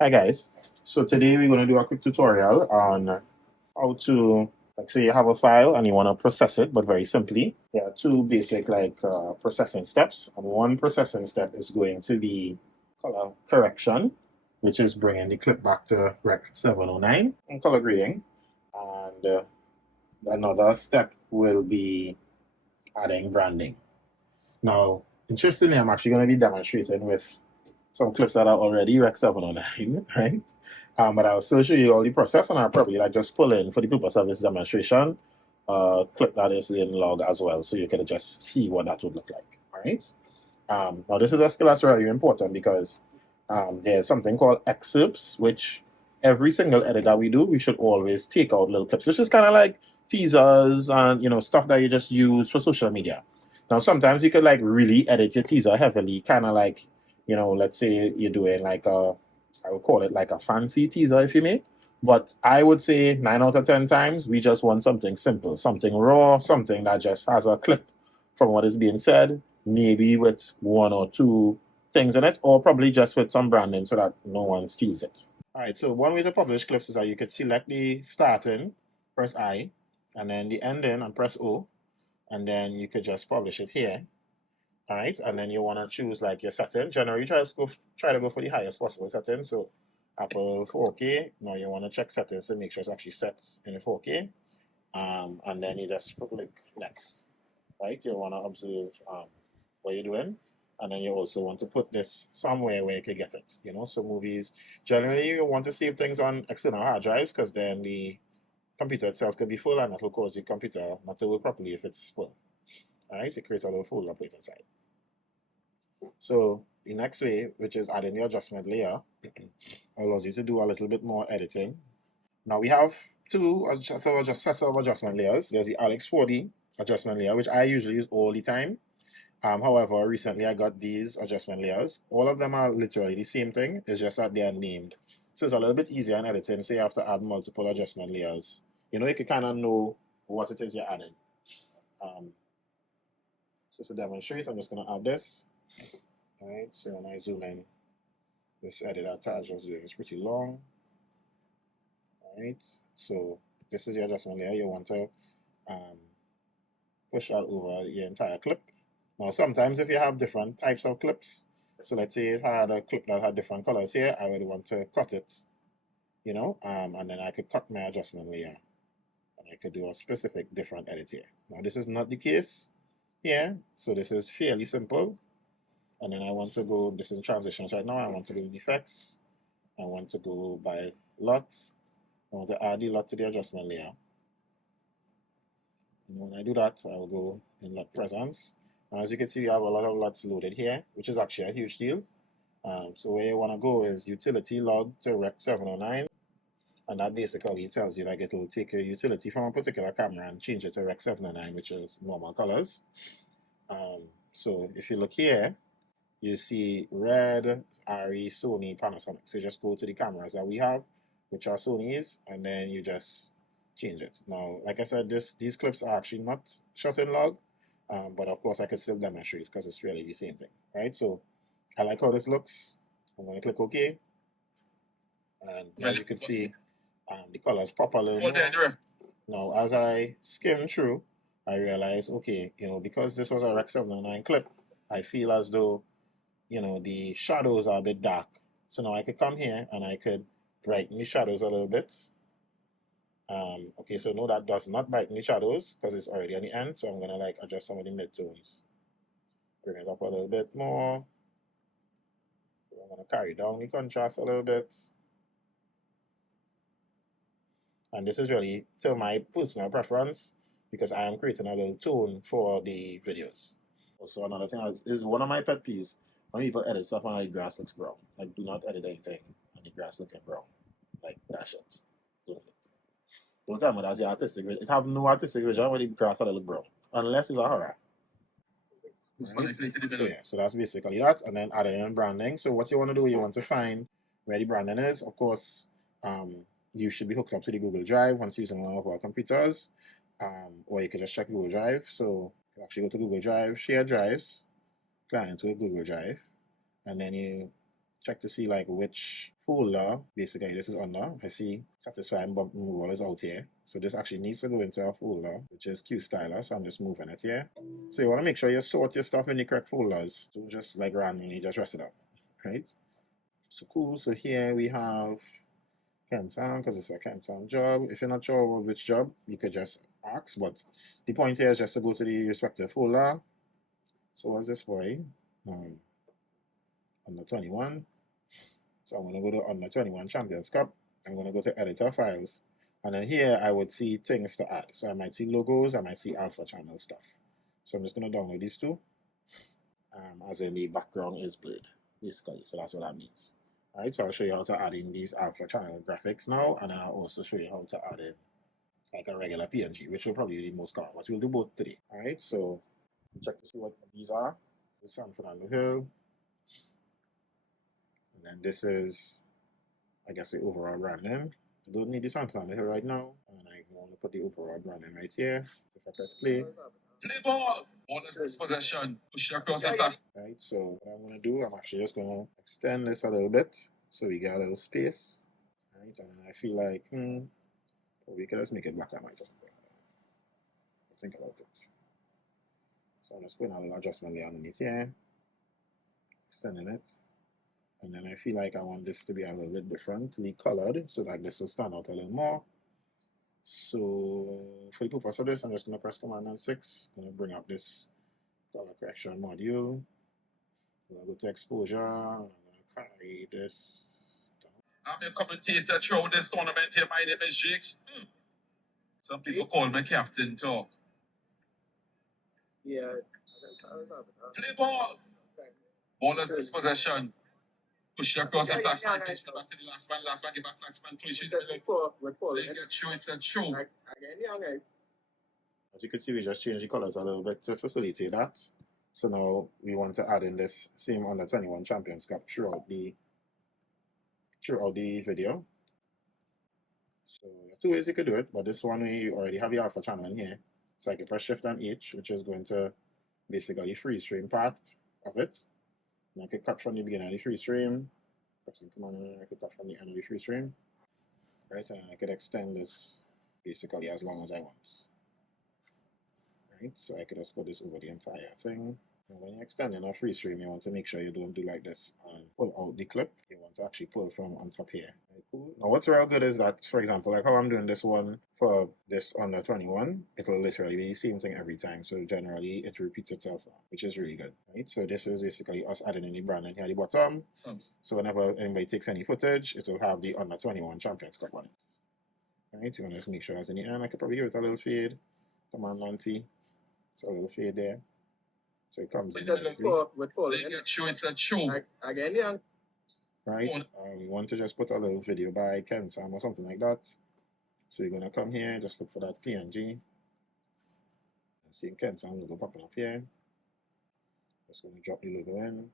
Hi guys, so today we're going to do a quick tutorial on how to, like say you have a file and you want to process it, but very simply. There are two basic processing steps, and one processing step is going to be color correction, which is bringing the clip back to Rec 709, and color grading, and another step will be adding branding. Now, interestingly, I'm actually going to be demonstrating with some clips that are already Rec 709, right? But I'll still show you all the process, and I'll probably like just pull in for the purpose of this demonstration clip that is in log as well, so you can just see what that would look like. All right. Now this is a skill that's really important because there's something called excerpts, which every single edit that we do, we should always take out little clips, which is kind of like teasers and stuff that you just use for social media. Now sometimes you could like really edit your teaser heavily, kind of like let's say you're doing like I would call it like a fancy teaser, if you may. But I would say 9 out of 10 times, we just want something simple, something raw, something that just has a clip from what is being said, maybe with one or two things in it, or probably just with some branding so that no one steals it. All right, so one way to publish clips is that you could select the starting, press I, and then the ending, and press O, and then you could just publish it here. All right, and then you want to choose like your setting. Generally, try to go for the highest possible setting. So Apple 4K. Now you want to check settings to make sure it's actually set in the 4K. And then you just click next. Right, you want to observe what you're doing, and then you also want to put this somewhere where you can get it. So movies. Generally, you want to save things on external hard drives because then the computer itself could be full, and that will cause the computer not to work properly if it's full. All right, so create a little folder, put it inside. So the next way, which is adding your adjustment layer, allows you to do a little bit more editing. Now we have two sets of adjustment layers. There's the Alex 4D adjustment layer, which I usually use all the time. However, recently I got these adjustment layers. All of them are literally the same thing. It's just that they are named. So it's a little bit easier in editing. So you have to add multiple adjustment layers. You can kind of know what it is you're adding. So to demonstrate, I'm just going to add this. All right, so when I zoom in, this edit attach is pretty long. All right, so this is your adjustment layer. You want to push that over your entire clip. Now, sometimes if you have different types of clips, so let's say if I had a clip that had different colors here, I would want to cut it, and then I could cut my adjustment layer, and I could do a specific different edit here. Now, this is not the case here, so this is fairly simple. And then I want to go, this is transitions right now, I want to go in effects, I want to go by lot, I want to add the lot to the adjustment layer. And when I do that, I'll go in lot presence. And as you can see, we have a lot of lots loaded here, which is actually a huge deal. So where you want to go is utility log to Rec 709. And that basically tells you like it will take a utility from a particular camera and change it to Rec 709, which is normal colors. So if you look here, you see red, RE, Sony, Panasonic. So you just go to the cameras that we have, which are Sony's, and then you just change it. Now, like I said, these clips are actually not shot in log, but of course I could still demonstrate because it's really the same thing, right? So I like how this looks. I'm going to click OK. And as you can see, the colors pop a little more. Now, as I skim through, I realize, okay, because this was a Rec 709 clip, I feel as though the shadows are a bit dark. So now I could come here and I could brighten the shadows a little bit. Okay, so no, that does not brighten the shadows because it's already on the end. So I'm going to like adjust some of the midtones. Bring it up a little bit more. I'm going to carry down the contrast a little bit. And this is really to my personal preference because I am creating a little tone for the videos. Also, another thing is one of my pet peeves when people edit stuff and the grass looks brown. Like, do not edit anything and the grass looking brown. Like, that shit. Don't tell me that's the artistic vision. It have no artistic vision when the grass a little brown. Unless it's a horror. Right? So that's basically that. And then adding in branding. So what you want to do, you want to find where the branding is. Of course, you should be hooked up to the Google Drive once using one of our computers. Or you can just check Google Drive. So you actually go to Google Drive, share drives, client with Google Drive, and then you check to see like which folder, basically this is under. I see satisfy and bump removal is out here. So this actually needs to go into a folder, which is Q styler. So I'm just moving it here. So you want to make sure you sort your stuff in the correct folders. Don't just like randomly just rest it up, right? So cool. So here we have Kensam, because it's a Kensam job. If you're not sure which job, you could just ask. But the point here is just to go to the respective folder. So what's this boy? Under 21. So I'm going to go to under 21 Champions Cup. I'm going to go to editor files. And then here I would see things to add. So I might see logos, I might see alpha channel stuff. So I'm just going to download these two. As in the background is blurred, basically. So that's what that means. Alright, so I'll show you how to add in these alpha channel graphics now, and then I'll also show you how to add in like a regular PNG, which will probably be the most common, but we'll do both today. Alright, so check to see what these are. This is San Fernando Hill. And then this is, I guess, the overall brand name. I don't need the San Fernando Hill right now, and I want to put the overall brand name right here. So if I press play. Play ball! Bonus possession. Push across the pass. Right, so what I'm going to do, I'm actually just going to extend this a little bit so we get a little space. Right, and then I feel like, we could just make it black and white or something. Think about it. So I'm just putting a little adjustment layer underneath here, extending it. And then I feel like I want this to be a little bit differently colored so that this will stand out a little more. So for the purpose of this, I'm just going to press Command and 6. I'm going to bring up this color correction module. I'm going to go to exposure. I'm going to carry this down. I'm your commentator throughout this tournament here. My name is Jakes. Some people call me Captain Talk. Yeah. Play ball! Bonus possession. Push across the pass. Back to the last one. Last one, get back. Last one. Push it. It's a show. As you can see, we just changed the colors a little bit to facilitate that. So now we want to add in this same under 21 Champions Cup throughout the video. So there are two ways you could do it, but this one way you already have the alpha channel in here. So I can press Shift and H, which is going to basically freeze frame part of it. And I could cut from the beginning of the freeze frame, pressing Command, and I could cut from the end of the freeze frame. Right, and I could extend this basically as long as I want. Right, so I could just put this over the entire thing. And when you're extending a freeze frame, you want to make sure you don't do like this and pull out the clip. You want to actually pull from on top here. Right, cool. Now what's real good is that, for example, like how I'm doing this one for this under 21, it will literally be the same thing every time. So generally it repeats itself, which is really good. Right, so this is basically us adding in the brand in here at the bottom. So whenever anybody takes any footage, it will have the under 21 Champions Cup on it. Right, you want to just make sure that's in the end. I could probably give it a little fade. Command 90. It's a little fade there. So it comes in nicely. It's a show. Again, yeah. Right? We want to just put a little video by Kensam or something like that. So you're going to come here, just look for that PNG. And see Kensam logo popping up here. Just going to drop the logo in.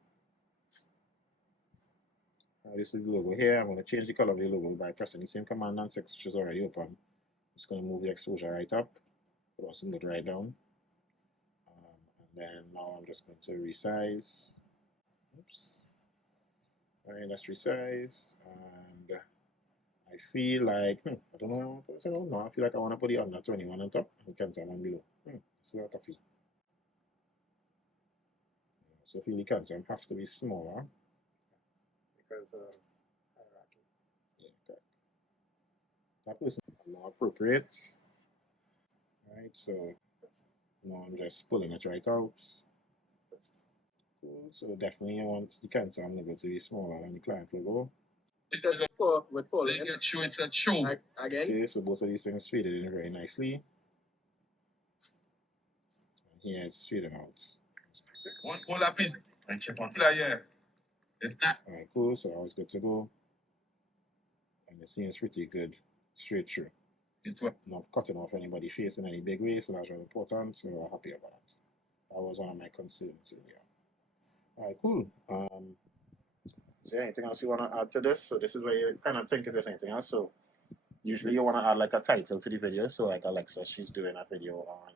This is the logo here. I'm going to change the color of the logo by pressing the same Command and 6, which is already open. I'm just going to move the exposure right up. But also move it right down. And then now I'm just going to resize. Oops. Alright, let's resize. And I feel like, I don't know how I want to put this on. No, I feel like I want to put the under 21 on top and Kensam on below. This is a lot of feet. So I feel the Kensam have to be smaller. Because hierarchy. Yeah, correct. That was more appropriate. Alright, so now I'm just pulling it right out. Cool. So definitely I want the Kensam logo to be smaller than the client logo. It's a show. Again. Okay, so both of these things faded in very nicely. And here it's fading out. One goal up is and chip on player. Alright, cool. So I was good to go. And the scene is pretty good straight through. Not cutting off anybody's face in any big way, so that's really important. So we're happy about that. That was one of my concerns in here. Alright, cool. Is there anything else you want to add to this? So this is where you kind of think if there's anything else. So usually you want to add like a title to the video. So like Alexa, she's doing a video on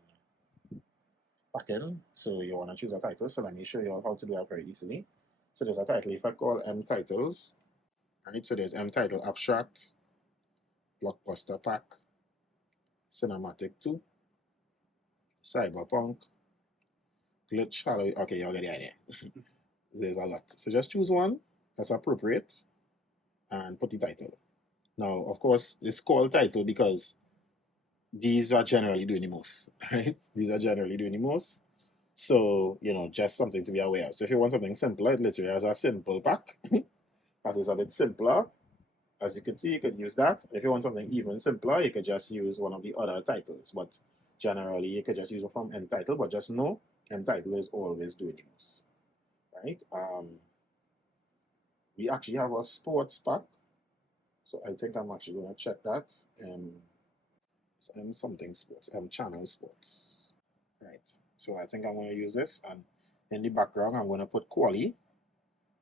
packing. So you want to choose a title. So let me show you how to do that very easily. So there's a title effect called M titles. Right, so there's M title abstract, blockbuster pack, cinematic 2, cyberpunk, glitch, Halloween. Okay, y'all get the idea. There's a lot. So just choose one that's appropriate and put the title. Now, of course, it's called title because these are generally doing the most, right? These are generally doing the most. So, just something to be aware of. So if you want something simpler, it literally has a simple pack that is a bit simpler. As you can see, you could use that. If you want something even simpler, you could just use one of the other titles. But generally, you could just use it from end title. But just know, end title is always doing the most, right? We actually have a sports pack. So I think I'm actually going to check that. Something sports, channel sports. Right. So I think I'm going to use this. And in the background, I'm going to put quali.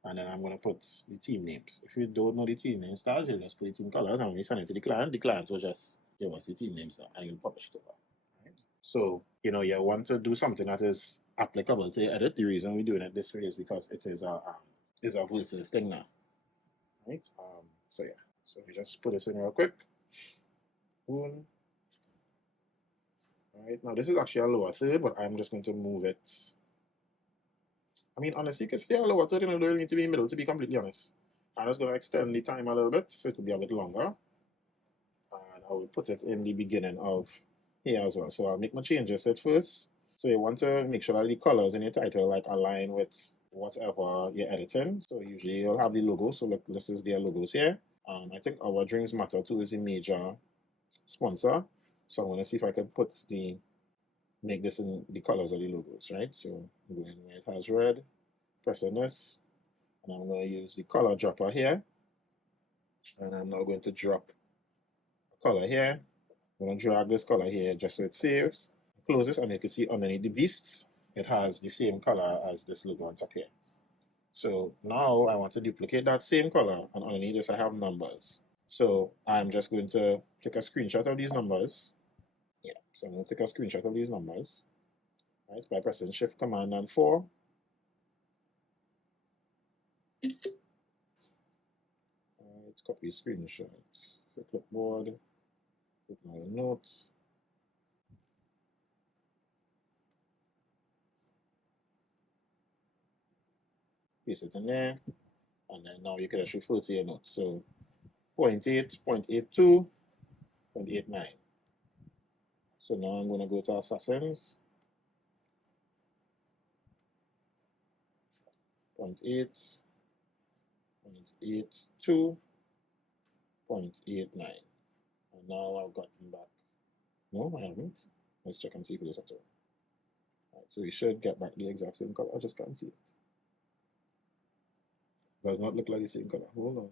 And then I'm going to put the team names. If you don't know the team name styles, you just put the team colors. And when you send it to the client will just give us the team names now, and you'll publish it over. Right? So, you want to do something that is applicable to your edit. The reason we're doing it this way is because it is a versus thing now. Right? So yeah. So we just put this in real quick. Boom. Right, now this is actually a lower third, but I'm just going to move it. I mean, honestly, you can stay a lower third, and it don't need to be middle, to be completely honest. I'm just going to extend the time a little bit, so it will be a bit longer. And I will put it in the beginning of here as well. So I'll make my changes at first. So you want to make sure that the colors in your title align with whatever you're editing. So usually you'll have the logo. So look, this is their logos here. I think Our Drinks Matter too is a major sponsor. So I'm going to see if I can make this in the colors of the logos, right? So I'm going where it has red, pressing this, and I'm going to use the color dropper here. And I'm now going to drop a color here. I'm going to drag this color here just so it saves. Close this, and you can see underneath the beasts, it has the same color as this logo on top here. So now I want to duplicate that same color, and underneath this I have numbers. So I'm just going to take a screenshot of these numbers. Yeah, so I'm going to take a screenshot of these numbers. Right, by pressing Shift Command and 4. Let's copy screenshots. So clipboard, put my notes. Paste it in there. And then now you can just refer to your notes. So 0.8, 0.82, 0.89. So now I'm going to go to Assassins. 0.8, 0.82, 0.89. And now I've gotten back. No, I haven't. Let's check and see if it is at all. Right, so we should get back the exact same color. I just can't see it. Does not look like the same color. Hold on.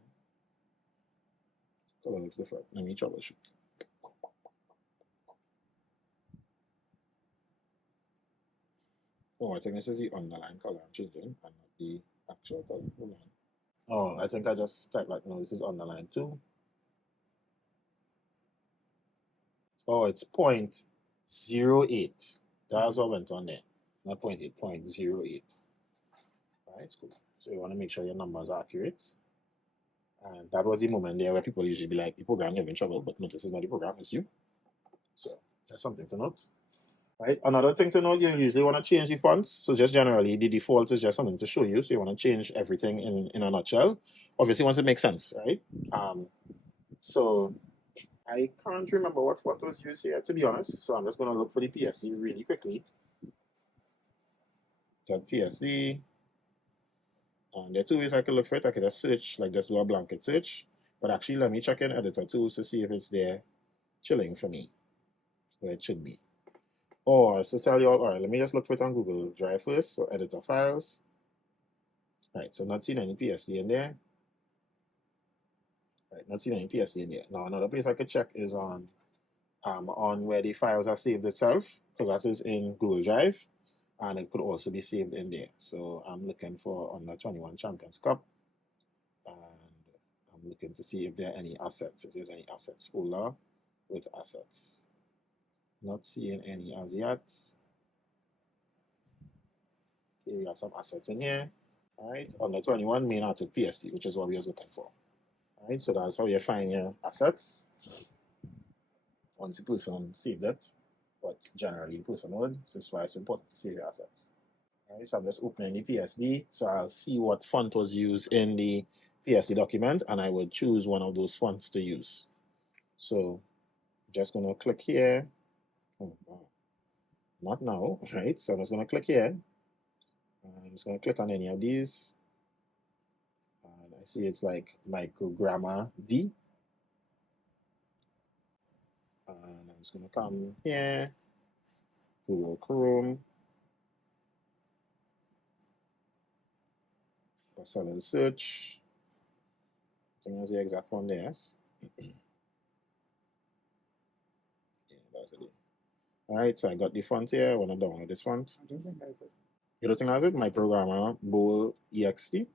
Color looks different. Let me troubleshoot. Oh, I think this is the underlying color I'm changing and not the actual color. Hold on. Oh, I think I just typed no, this is underline 2. Oh, it's 0.08. That's what went on there. Not 0.8, 0.08. Alright, cool. So you want to make sure your numbers are accurate. And that was the moment there where people usually be like, the program is in trouble, but notice it's not the program, it's you. So that's something to note. Right. Another thing to note, you usually want to change the fonts. So just generally, the default is just something to show you. So you want to change everything in a nutshell. Obviously, once it makes sense, right? So I can't remember what font was used here, to be honest. So I'm just going to look for the PSC really quickly. .psc. And there are two ways I could look for it. I could just search, just do a blanket search. But actually, let me check in editor tools to see if it's there chilling for me. Where it should be. Or, so tell you all right, let me just look for it on Google Drive first. So editor files. Right, so not seeing any PSD in there. Right, not seeing any PSD in there. Now another place I could check is on where the files are saved itself, because that is in Google Drive, and it could also be saved in there. So I'm looking for Under 21 Champions Cup, and I'm looking to see if there are any assets, if there's any assets folder with assets. Not seeing any as yet. Okay, we have some assets in here. All right, Under 21 main article PSD, which is what we was looking for. Right, so that's how you find your assets once the person saved it, but generally the person would, so that's why it's important to save your assets. Right, so I'm just opening the PSD, so I'll see what font was used in the PSD document, and I would choose one of those fonts to use. So I'm just going to click here. Oh, wow. Not now, right? So I'm just going to click here. I'm just going to click on any of these. And I see it's like microgrammar D. And I'm just going to come here, Google Chrome, bestseller search. I think that's the exact one there. Yeah, that's it. All right, so I got the font here. I want to download this font. I don't think that's it. You don't think that's it? Microgramma Bold EXT.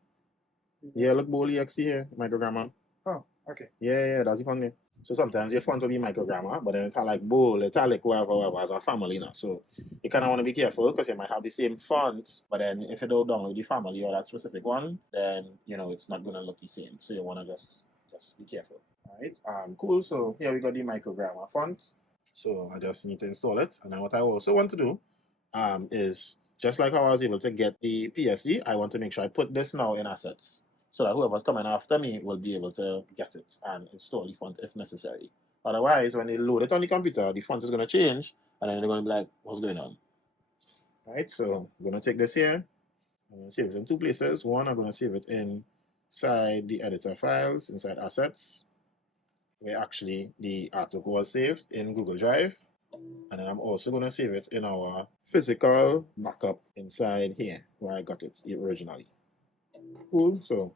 Yeah, look, Bold EXT here, microgramma. Oh, okay. Yeah, that's the font there. So sometimes your font will be microgramma, but then it's like bold, italic, whatever, as a family now. So you kind of want to be careful because you might have the same font, but then if you don't download the family or that specific one, then it's not gonna look the same. So you want to just be careful. All right. Cool. So here we got the microgramma font. So I just need to install it, and then what I also want to do, is just like how I was able to get the PSE, I want to make sure I put this now in assets, so that whoever's coming after me will be able to get it and install the font if necessary. Otherwise, when they load it on the computer, the font is going to change, and then they're going to be like, what's going on? Right, so I'm going to take this here. I'm going to save it in two places. One, I'm going to save it inside the editor files, inside assets, where actually the artwork was saved in Google Drive. And then I'm also going to save it in our physical backup inside here, where I got it originally. Cool, so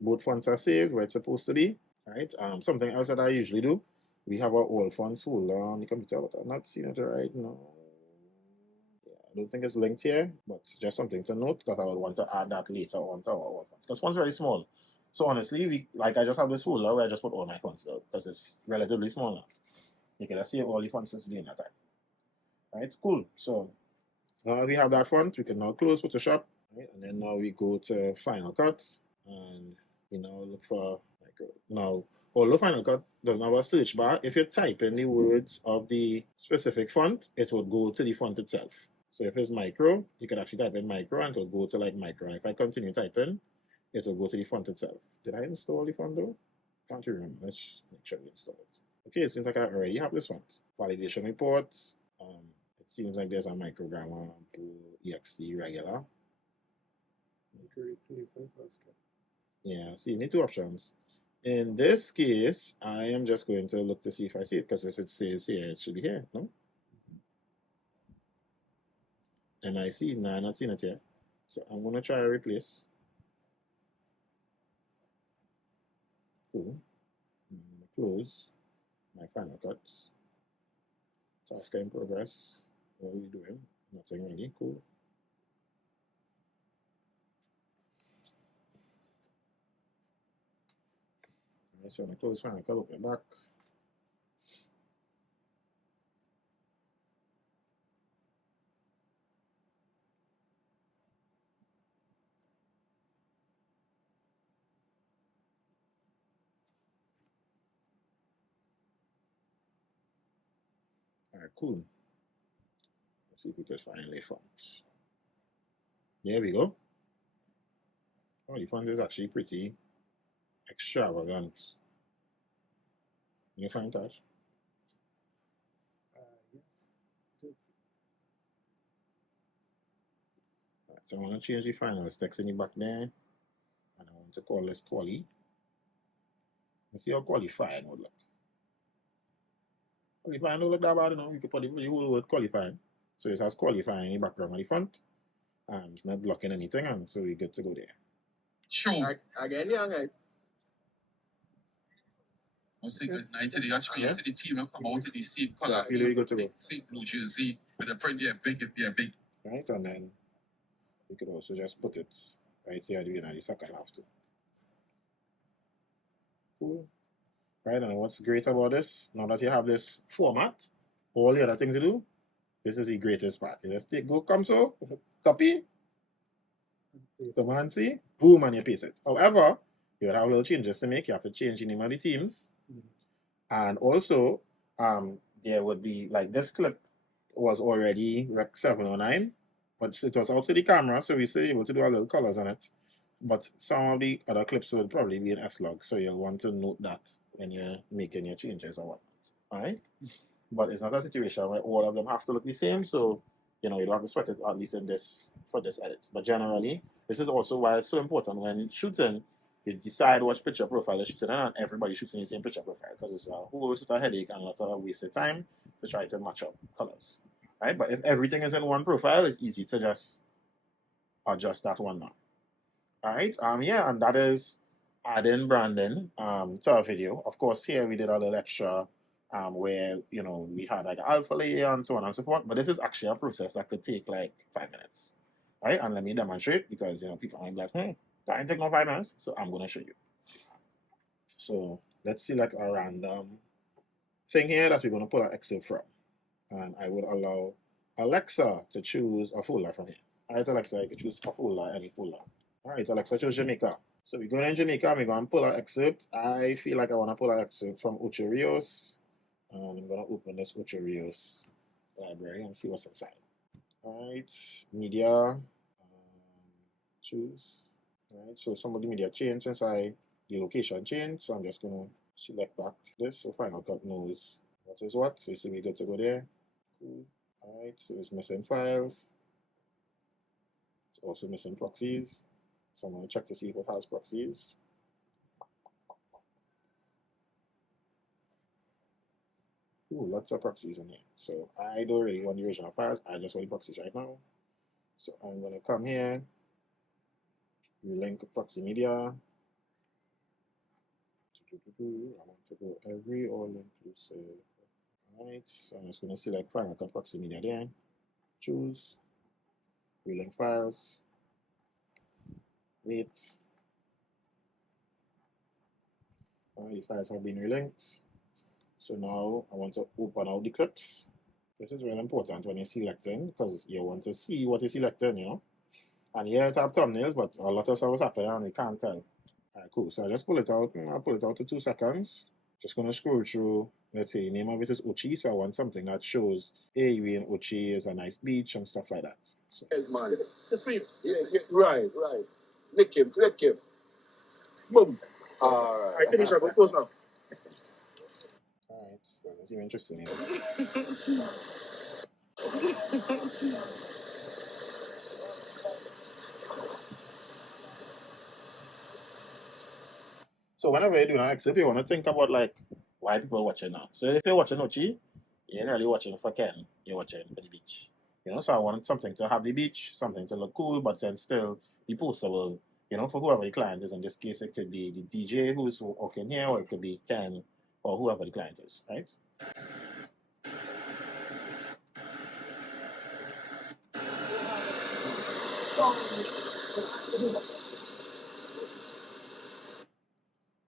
both fonts are saved where it's supposed to be. Right. Something else that I usually do, we have our all fonts folder on the computer, but I'm not seeing it right now. Yeah, I don't think it's linked here, but just something to note that I would want to add that later on to our all fonts. Because fonts are very small. So honestly, I just have this folder where I just put all my fonts out because it's relatively small now. You can just save all the fonts since doing that time. Right, cool. So now we have that font, we can now close Photoshop. Right? And then now we go to Final Cut, and we now look for now. Although Final Cut doesn't have a search bar, if you type in the words of the specific font, it will go to the font itself. So if it's micro, you can actually type in micro and it will go to like micro. And if I continue typing, it will go to the font itself. Did I install the font though? Can't remember. Let's make sure we install it. Okay, it seems like I already have this font. Validation report. It seems like there's a microgramma ext regular. Yeah, see, you need two options. In this case, I am just going to look to see if I see it, because if it says here, it should be here, no? And I see, no, I'm not seeing it here. So I'm going to try to replace. Cool. Close my Final Cut. Task in progress. What are we doing? Nothing really. Cool. Alright, so I'm going to close Final Cut, open back. Alright, cool. Let's see if we can find the font. There we go. Oh, the font is actually pretty extravagant. Can you find that? Yes. Right, so I want to change the final text in the back there, and I want to call this quali. Let's see how qualifying would look. Qualifying don't look that bad, you could put the whole word qualifying. So it has qualifying in the background of the font. It's not blocking anything, and so we're good to go there. Sure. Again, young. I say good night to the actually Yeah. to the team and come out in the same color. Really good to go. Same blue jersey with the print there big. Right, and then we could also just put it right here at the beginning of the second half too. Cool. Right, and what's great about this, now that you have this format, all the other things you do, this is the greatest part. You just come so, copy, command C, boom, and you paste it. However, you would have little changes to make. You have to change the name of the teams. And also, there would be, like, this clip was already Rec 709, but it was out to the camera, so we still able to do a little colors on it. But some of the other clips would probably be in S-Log, so you'll want to note that when you're making your changes or whatnot. All right? But it's not a situation where all of them have to look the same, so you don't have to sweat it, at least in this for this edit. But generally, this is also why it's so important when shooting, you decide which picture profile you're shooting in, and everybody shoots in the same picture profile, because it's a whole lot of headache and a lot of wasted time to try to match up colors. Right? But if everything is in one profile, it's easy to just adjust that one now. All right. Yeah, and that is adding branding to our video. Of course, here we did a little extra where we had like alpha layer and so on and so forth. But this is actually a process that could take like 5 minutes. Right? And let me demonstrate, because people might be like, hey, that ain't take no 5 minutes. So I'm gonna show you. So let's select a random thing here that we're gonna pull an excerpt from. And I would allow Alexa to choose a folder from here. All right, Alexa, you can choose a folder, any folder. All right, Alexa, choose Jamaica. So we're going in Jamaica, we're going to pull our excerpt. I feel like I want to pull our excerpt from Ocho Rios. And I'm going to open this Ocho Rios library and see what's inside. All right, media, choose. All right, so some of the media changed since the location changed. So I'm just going to select back this. So Final Cut knows what is what. So you see we're good to go there. Cool. All right, so it's missing files. It's also missing proxies. So I'm going to check to see if it has proxies. Ooh, lots of proxies in here. So I don't really want the original files. I just want the proxies right now. So I'm going to come here, relink proxy media. I want to go every all-inclusive. All right, so I'm just going to select Final Cut proxy media there. Choose, relink files, wait. All right, the files have been relinked. So now I want to open out the clips. This is really important when you're selecting, because you want to see what you're selecting, And here it have thumbnails, but a lot of stuff is happening and you can't tell. All right, cool. So I just pull it out. I'll pull it out to 2 seconds. Just going to scroll through. Let's say the name of it is Ochi, so I want something that shows, hey, we in Ochi is a nice beach and stuff like that. So. Yes, man. That's for you. Yeah, right. Lick him. Boom. All right, finish up. We'll close now. All right, doesn't seem interesting. So whenever you're doing an excerpt, you want to think about like why people are watching now. So if you're watching Ochi, you're not really watching for Ken, you're watching for the beach. So I want something to have the beach, something to look cool, but then still be postable, for whoever the client is. In this case, it could be the DJ who's working here, or it could be Ken, or whoever the client is, right?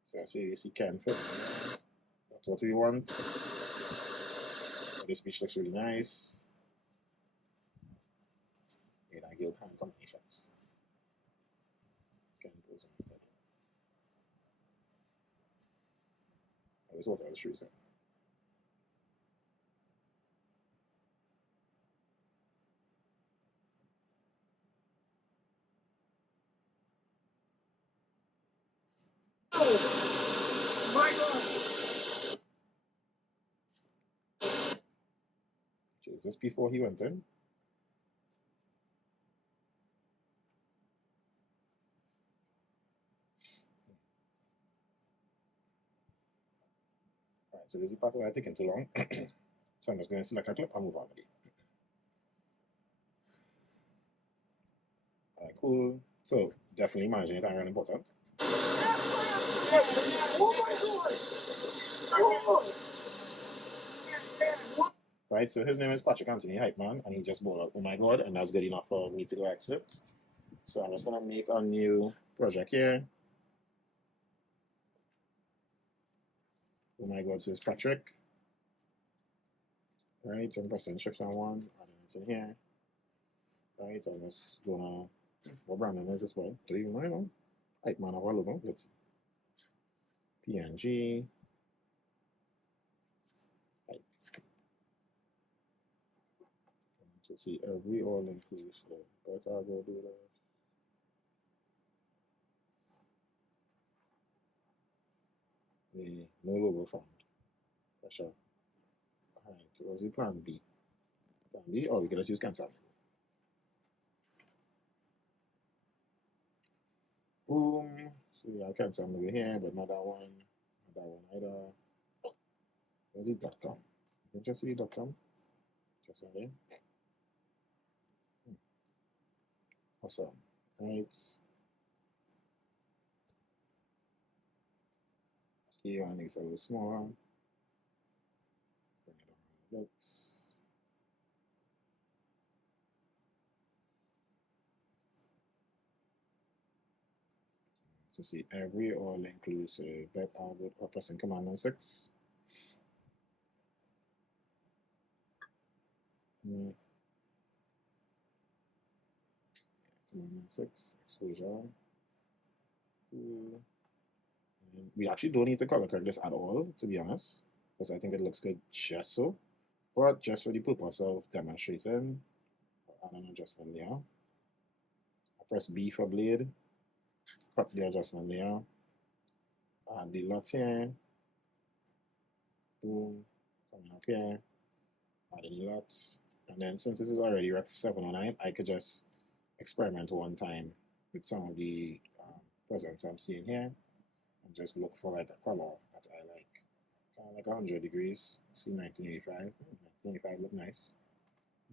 So I see you see Ken fit. That's what we want. This beach looks really nice. And I give hand combinations. Ken pulls on it. That was what I was choosing. My God. Is this before he went in? Alright, so this is the part where I'm taking too long. So I'm just going to select a clip and move on with it. Alright, cool. So definitely managing it is really important. Right, so his name is Patrick Anthony Hype Man, and he just bought, oh my God, and that's good enough for me to go accept. So I'm just gonna make a new project here. Oh my God, says Patrick. Right, I'm pressing Shift and 1, adding it in here. Right, I'm just gonna, what brand name is this one? Do you know? Hype Man of our logo. Let's see. PNG. Right. To see every all inclusive, but I'll go do that. No logo found. For sure. Alright, so what's the plan B? Plan B, oh, we can just use cancel. Boom. So yeah, I cancel over here, but not that one. Not that one either. Where's it .com? Just see .com. Just in there. Awesome. Right. Here one is a little smaller. Bring it down a little bit. To see every all inclusive bet output or pressing command and 6. Command and 6 exposure. And we actually don't need to color correct this at all, to be honest, because I think it looks good just so. But just for the purpose of demonstrating, add an adjustment layer. I press B for blade, cut the adjustment layer, add the lot here, boom, coming up here, add any lots. And then since this is already ref 709, I could just experiment one time with some of the presents I'm seeing here and just look for like a color that I like. Kind of like 100 degrees. See 1985. 1985 look nice.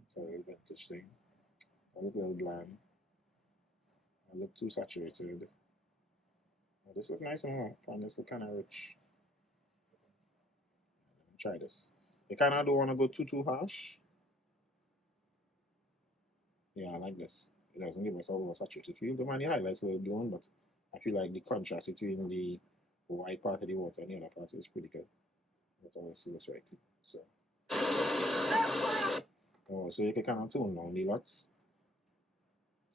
It's a little vintage thing. I look a little bland. I look too saturated. Oh, this looks nice and more. Find this look kind of rich. Try this. You kind of don't want to go too harsh. Yeah, I like this. It doesn't give us all oversaturated feel. The man, the highlights a little blown, but I feel like the contrast between the white part of the water and the other part is pretty good. But I always see this right clean. So, so you can kind of tune down the lots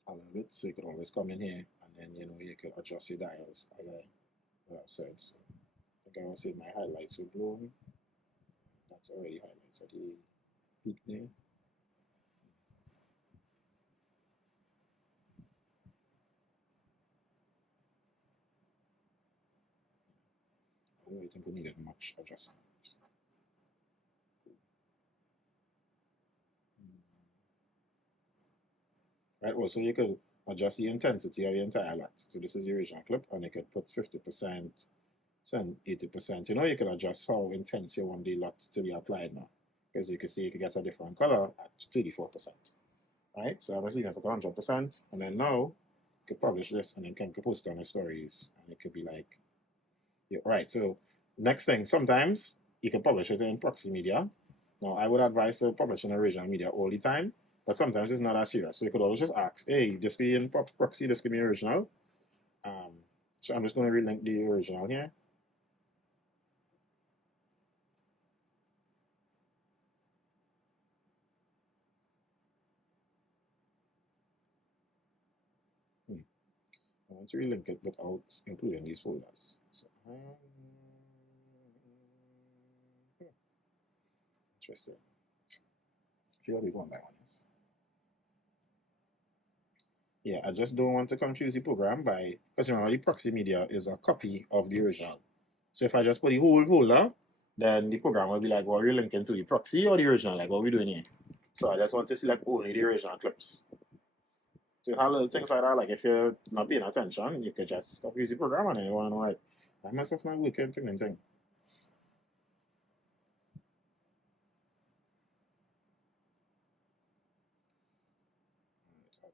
a little bit, so you could always come in here and then you could adjust your dials as I said. So I think I will say my highlights were blown. That's already highlights at the peak there. I don't really think we needed much adjustment. Right, also you could adjust the intensity of the entire lot. So this is the original clip, and you could put 50%, 80%. You could adjust how intense you want the lot to be applied now. Because you can see you could get a different color at 34%. Right? So I was leaving it at 100%, and then now you could publish this and then can post it on the stories, and it could be like, yeah, right. So next thing, sometimes you can publish it in proxy media. Now I would advise to publish in original media all the time, but sometimes it's not as serious. So you could always just ask, hey, this be in proxy, this could be original. So I'm just going to relink the original here. I want to relink it without including these folders. So, interesting. I feel like we're going by one, yes. Yeah, I just don't want to confuse the program by, because remember the proxy media is a copy of the original. So if I just put the whole folder, then the program will be like, well, you're linking to the proxy or the original, like what are we doing here? So I just want to select only the original clips. So you have little things like that, like if you're not paying attention, you could just confuse the program and then you want to know like, I must have not working thing and thing.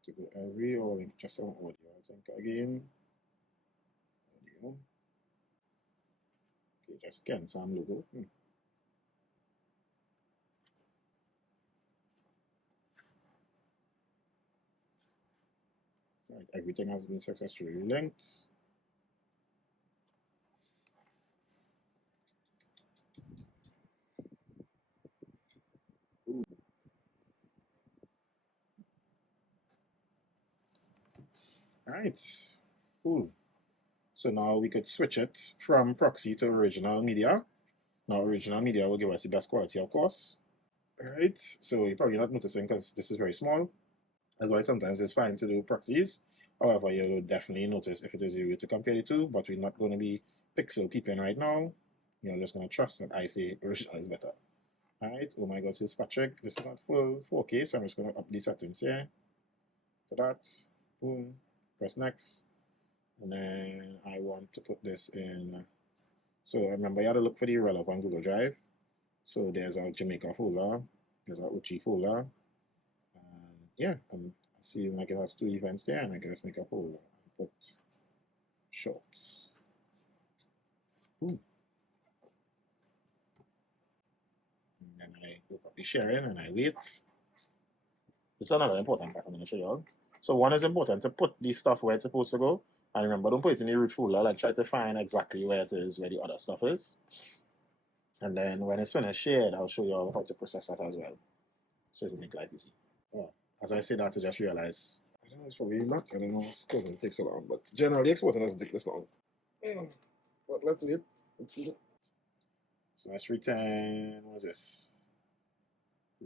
To go every or just some audio. I think again. Audio. Okay, just scan some logo. Right, everything has been successfully linked. Ooh. All right, cool. So now we could switch it from proxy to original media. Now original media will give us the best quality, of course. Alright, so you're probably not noticing because this is very small. That's why sometimes it's fine to do proxies. However, you'll definitely notice if it is easier to compare the two, but we're not going to be pixel peeping right now. You're just going to trust that I say original is better. Alright, oh my god, this is Patrick. This is not full 4K, so I'm just going to up the settings here to that. Boom, press next. And then I want to put this in. So remember, you have to look for the relevant Google Drive. So there's our Jamaica folder, there's our Uchi folder. And yeah, I'm seeing like it has 2 events there, and I can just make a folder and put shorts. Ooh. And then I go for the sharing and I wait. It's another important part I'm going to show you all. So one is important to put the stuff where it's supposed to go. And remember, don't put it in the root folder, like try to find exactly where it is, where the other stuff is. And then when it's finished shared, I'll show you how to process that as well. So it'll make life easy. Oh, as I say that, I just realize, it's probably not, I don't know, it doesn't take so long, but generally exporting doesn't take this long. But let's see it. Let's see it. So let's return, what's this?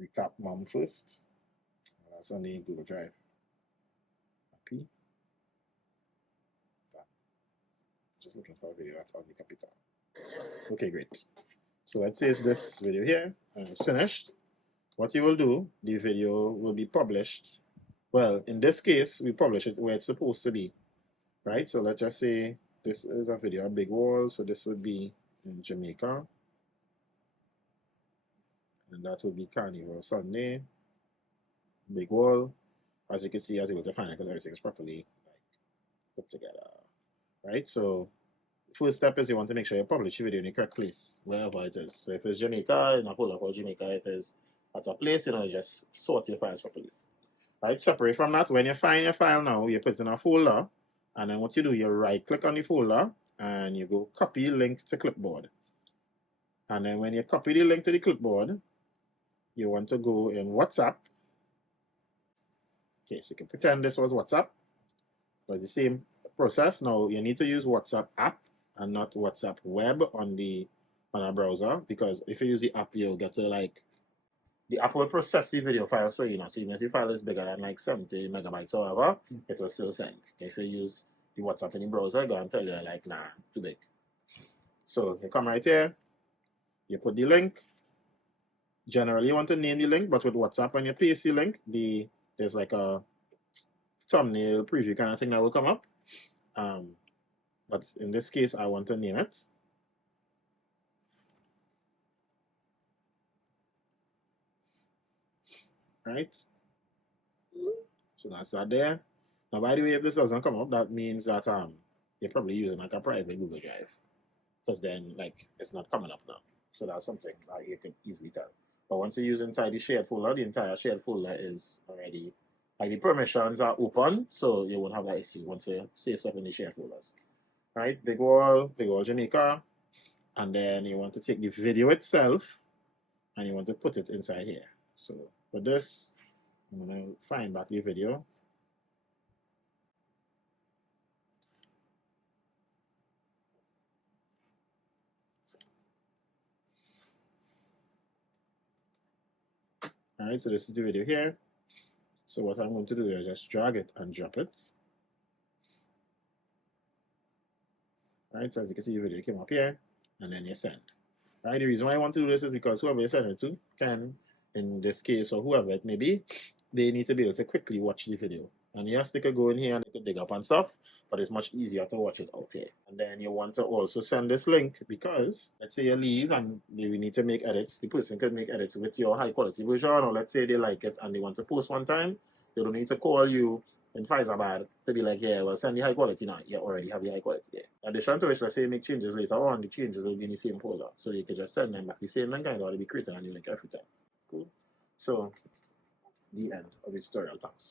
Recap mom first. That's on the Google Drive. Happy. Just looking for a video that's on the computer. Okay, great. So let's say it's this video here, and it's finished. What you will do, the video will be published. Well, in this case, we publish it where it's supposed to be, right? So let's just say this is a video, a big wall. So this would be in Jamaica. And that would be Carnival Sunday. Big wall. As you can see, I was able to find it because everything is properly put together. Right? So first step is you want to make sure you publish your video in the correct place, wherever it is. So if it's Jamaica, in a folder called Jamaica, if it's at a place, you just sort your files properly. Right? Separate from that, when you find your file now, you put it in a folder, and then what you do, you right click on the folder and you go copy link to clipboard. And then when you copy the link to the clipboard, you want to go in WhatsApp. Okay, so you can pretend this was WhatsApp. But it's the same process. Now you need to use WhatsApp app and not WhatsApp web on a browser, because if you use the app, you'll get to the app will process the video files for you now. So even if the file is bigger than 70 megabytes or whatever, it will still send. If you use the WhatsApp in the browser, it's going to tell you nah, too big. So you come right here, you put the link. Generally you want to name the link, but with WhatsApp, when you paste the link, there's like a thumbnail preview kind of thing that will come up. But in this case, I want to name it. Right? So that's that there. Now, by the way, if this doesn't come up, that means that you're probably using a private Google Drive, because then it's not coming up now. So that's something that you can easily tell. But once you use inside the shared folder, the entire shared folder is already the permissions are open, so you won't have that issue once you save stuff in the shared folders. Right? Big wall Jamaica, and then you want to take the video itself and you want to put it inside here. So for this, I'm going to find back the video. Alright, so this is the video here. So what I'm going to do is just drag it and drop it. Alright, so as you can see, the video came up here, and then you send. Right, the reason why I want to do this is because whoever you send it to can, in this case, or whoever it may be, they need to be able to quickly watch the video. And yes, they could go in here and they could dig up and stuff, but it's much easier to watch it out here. And then you want to also send this link because, let's say you leave and we need to make edits. The person could make edits with your high quality version, or let's say they like it and they want to post one time. They don't need to call you in Pfizerabad to be like, yeah, well, send the high quality now. You already have the high quality there. In addition to which, let's say you make changes later on, the changes will be in the same folder. So you could just send them back the same link and they'll be creating a new link every time. Cool. So, the end of the tutorial. Thanks.